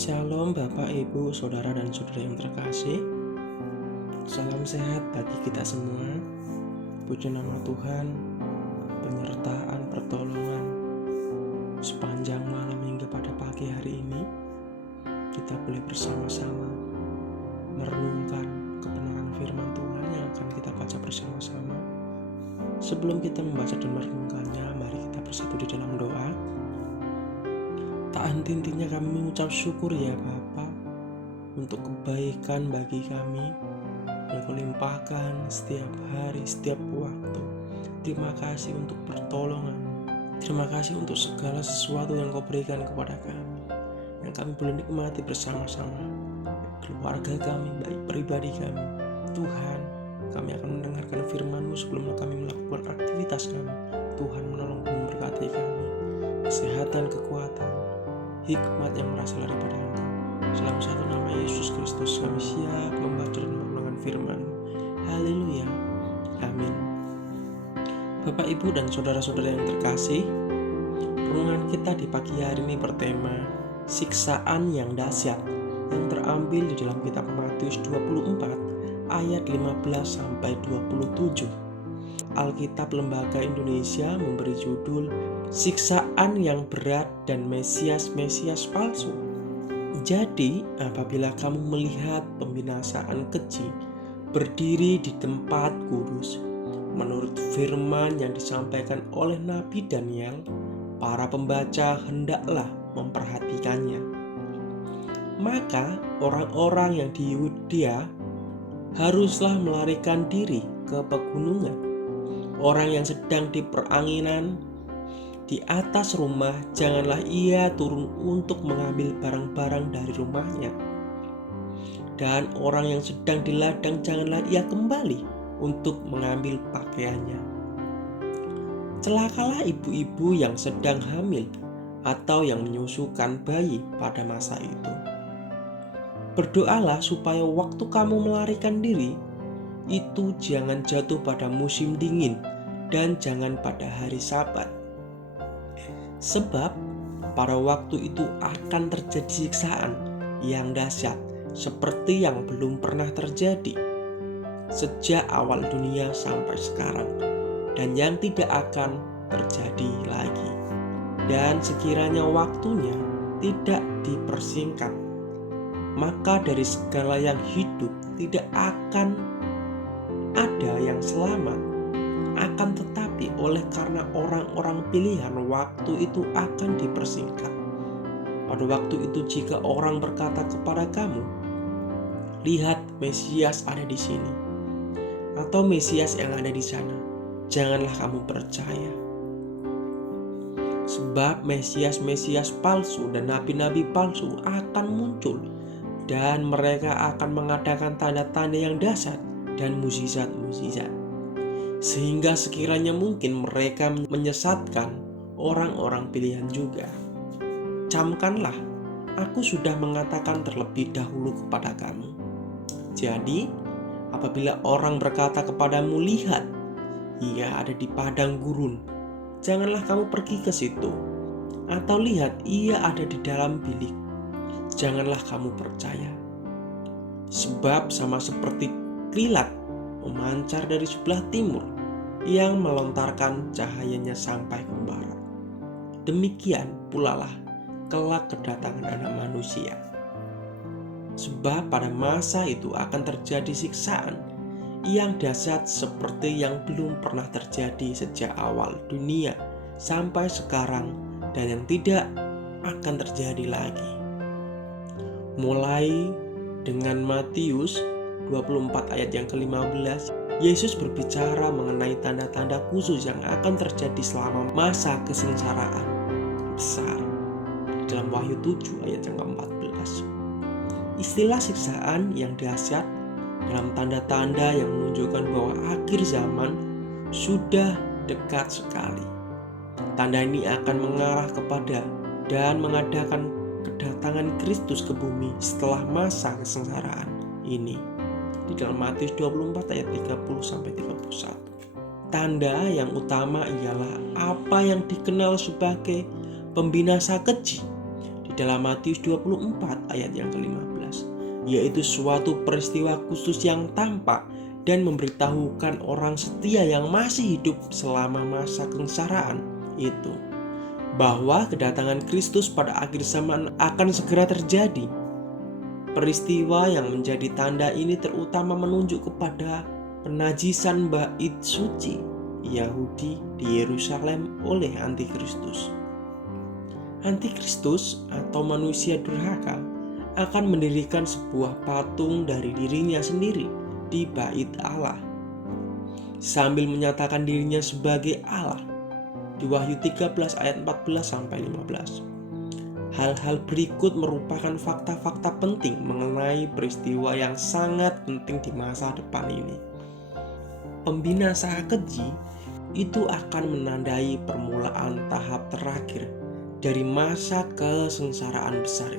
Shalom Bapak, Ibu, Saudara dan Saudara yang terkasih. Salam sehat bagi kita semua. Puji nama Tuhan, penyertaan, pertolongan sepanjang malam hingga pada pagi hari ini kita boleh bersama-sama merenungkan kebenaran firman Tuhan yang akan kita baca bersama-sama. Sebelum kita membaca dan merenungkannya, mari kita bersatu di dalam doa. Tak henti-hentinya kami mengucap syukur ya Bapa untuk kebaikan bagi kami yang Kau limpahkan setiap hari, setiap waktu. Terima kasih untuk pertolongan. Terima kasih untuk segala sesuatu yang Kau berikan kepada kami, yang kami boleh nikmati bersama-sama. Keluarga kami, baik pribadi kami. Tuhan, kami akan mendengarkan firman-Mu sebelum kami melakukan aktivitas kami. Tuhan menolong dan memberkati kami. Kesehatan, kekuatan, hikmat yang berasal daripada Engkau. Dalam satu nama Yesus Kristus kami siap membaca dan merenungkan firman. Haleluya. Amin. Bapak, Ibu, dan saudara-saudara yang terkasih, renungan kita di pagi hari ini bertema siksaan yang dahsyat, yang terambil di dalam kitab Matius 24 ayat 15 sampai 27. Alkitab Lembaga Indonesia memberi judul Siksaan yang berat dan Mesias palsu. Jadi, apabila kamu melihat pembinasaan keji berdiri di tempat kudus, menurut firman yang disampaikan oleh Nabi Daniel, para pembaca hendaklah memperhatikannya. Maka orang-orang yang di Yudea haruslah melarikan diri ke pegunungan. Orang yang sedang di peranginan di atas rumah, janganlah ia turun untuk mengambil barang-barang dari rumahnya. Dan orang yang sedang di ladang, janganlah ia kembali untuk mengambil pakaiannya. Celakalah ibu-ibu yang sedang hamil atau yang menyusukan bayi pada masa itu. Berdoalah supaya waktu kamu melarikan diri itu jangan jatuh pada musim dingin dan jangan pada hari Sabat. Sebab pada waktu itu akan terjadi siksaan yang dahsyat seperti yang belum pernah terjadi sejak awal dunia sampai sekarang, dan yang tidak akan terjadi lagi. Dan sekiranya waktunya tidak dipersingkat, maka dari segala yang hidup tidak akan ada yang selamat. Akan tetapi oleh karena orang-orang pilihan, waktu itu akan dipersingkat. Pada waktu itu jika orang berkata kepada kamu, lihat Mesias ada di sini, atau Mesias yang ada di sana, janganlah kamu percaya. Sebab Mesias palsu dan nabi-nabi palsu akan muncul, dan mereka akan mengadakan tanda-tanda yang dahsyat dan mukjizat-mukjizat, sehingga sekiranya mungkin mereka menyesatkan orang-orang pilihan juga. Camkanlah, aku sudah mengatakan terlebih dahulu kepada kamu. Jadi, apabila orang berkata kepadamu, lihat, ia ada di padang gurun, janganlah kamu pergi ke situ. Atau lihat, ia ada di dalam bilik, janganlah kamu percaya. Sebab sama seperti kilat memancar dari sebelah timur yang melontarkan cahayanya sampai ke barat, demikian pula lah kelak kedatangan Anak Manusia. Sebab pada masa itu akan terjadi siksaan yang dahsyat seperti yang belum pernah terjadi sejak awal dunia sampai sekarang, dan yang tidak akan terjadi lagi. Mulai dengan Matius 24 ayat yang ke-15, Yesus berbicara mengenai tanda-tanda khusus yang akan terjadi selama masa kesengsaraan besar. Dalam Wahyu 7 ayat yang ke-14, istilah siksaan yang dahsyat dalam tanda-tanda yang menunjukkan bahwa akhir zaman sudah dekat sekali. Tanda ini akan mengarah kepada dan mengadakan kedatangan Kristus ke bumi setelah masa kesengsaraan ini. Di dalam Matius 24 ayat 30 sampai 31. Tanda yang utama ialah apa yang dikenal sebagai pembinasa keji. Di dalam Matius 24 ayat yang ke-15, yaitu suatu peristiwa khusus yang tampak dan memberitahukan orang setia yang masih hidup selama masa kesengsaraan itu, bahwa kedatangan Kristus pada akhir zaman akan segera terjadi. Peristiwa yang menjadi tanda ini terutama menunjuk kepada penajisan bait suci Yahudi di Yerusalem oleh Antikristus. Antikristus atau manusia durhaka akan mendirikan sebuah patung dari dirinya sendiri di bait Allah, sambil menyatakan dirinya sebagai Allah di Wahyu 13 ayat 14-15. Hal-hal berikut merupakan fakta-fakta penting mengenai peristiwa yang sangat penting di masa depan ini. Pembinasaan keji itu akan menandai permulaan tahap terakhir dari masa kesengsaraan besar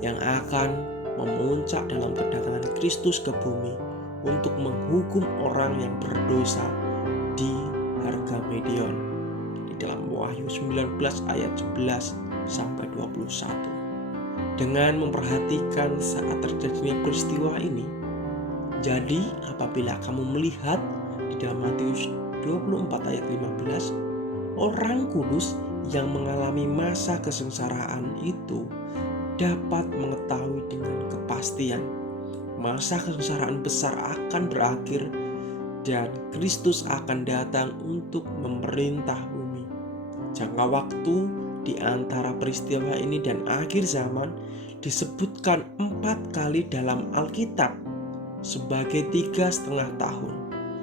yang akan memuncak dalam kedatangan Kristus ke bumi untuk menghukum orang yang berdosa di Hargamedeon di dalam Wahyu 19 ayat 11-21. Dengan memperhatikan saat terjadinya peristiwa ini, jadi apabila kamu melihat di dalam Matius 24 ayat 15, orang kudus yang mengalami masa kesengsaraan itu dapat mengetahui dengan kepastian masa kesengsaraan besar akan berakhir dan Kristus akan datang untuk memerintah bumi. Jangka waktu di antara peristiwa ini dan akhir zaman disebutkan 4 kali dalam Alkitab sebagai 3,5 tahun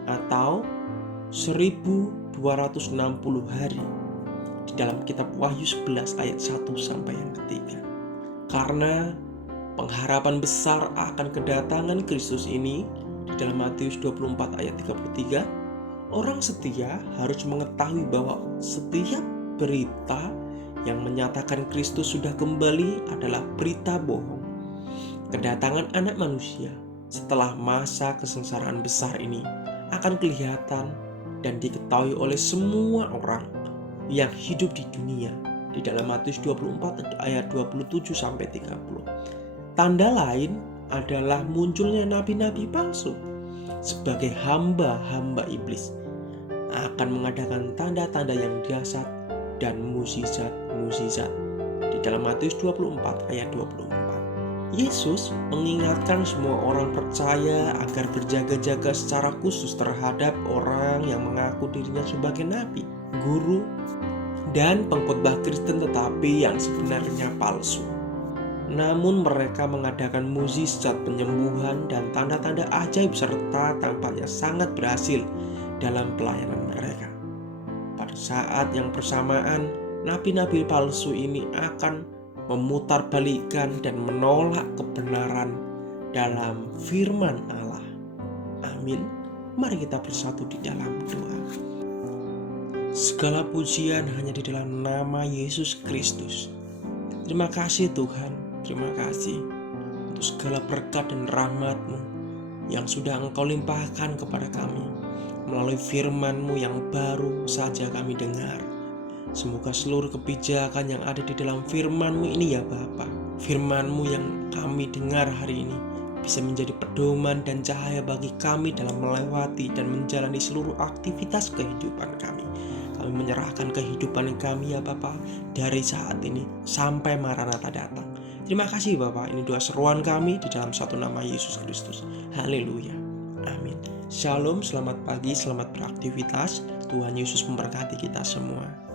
atau 1260 hari di dalam kitab Wahyu 11 ayat 1 sampai yang ketiga. Karena pengharapan besar akan kedatangan Kristus ini di dalam Matius 24 ayat 33, orang setia harus mengetahui bahwa setiap berita yang menyatakan Kristus sudah kembali adalah berita bohong. Kedatangan Anak Manusia setelah masa kesengsaraan besar ini akan kelihatan dan diketahui oleh semua orang yang hidup di dunia di dalam Matius 24 ayat 27-30. Tanda lain adalah munculnya nabi-nabi palsu sebagai hamba-hamba iblis, akan mengadakan tanda-tanda yang dahsyat dan mukjizat-mukjizat di dalam Matius 24 ayat 24. Yesus mengingatkan semua orang percaya agar berjaga-jaga secara khusus terhadap orang yang mengaku dirinya sebagai nabi, guru, dan pengkhotbah Kristen tetapi yang sebenarnya palsu. Namun mereka mengadakan mukjizat penyembuhan dan tanda-tanda ajaib serta tampaknya sangat berhasil dalam pelayanan mereka. Pada saat yang bersamaan, nabi-nabi palsu ini akan memutarbalikkan dan menolak kebenaran dalam firman Allah. Amin. Mari kita bersatu di dalam doa. Segala pujian hanya di dalam nama Yesus Kristus. Terima kasih Tuhan, terima kasih untuk segala berkat dan rahmat-Mu yang sudah Engkau limpahkan kepada kami melalui firman-Mu yang baru saja kami dengar. Semoga seluruh kebijakan yang ada di dalam firman-Mu ini ya Bapa, firman-Mu yang kami dengar hari ini bisa menjadi pedoman dan cahaya bagi kami dalam melewati dan menjalani seluruh aktivitas kehidupan kami. Kami menyerahkan kehidupan kami ya Bapa dari saat ini sampai Maranatha datang. Terima kasih Bapa, ini doa seruan kami di dalam satu nama Yesus Kristus. Haleluya. Amin. Shalom, selamat pagi, selamat beraktivitas. Tuhan Yesus memberkati kita semua.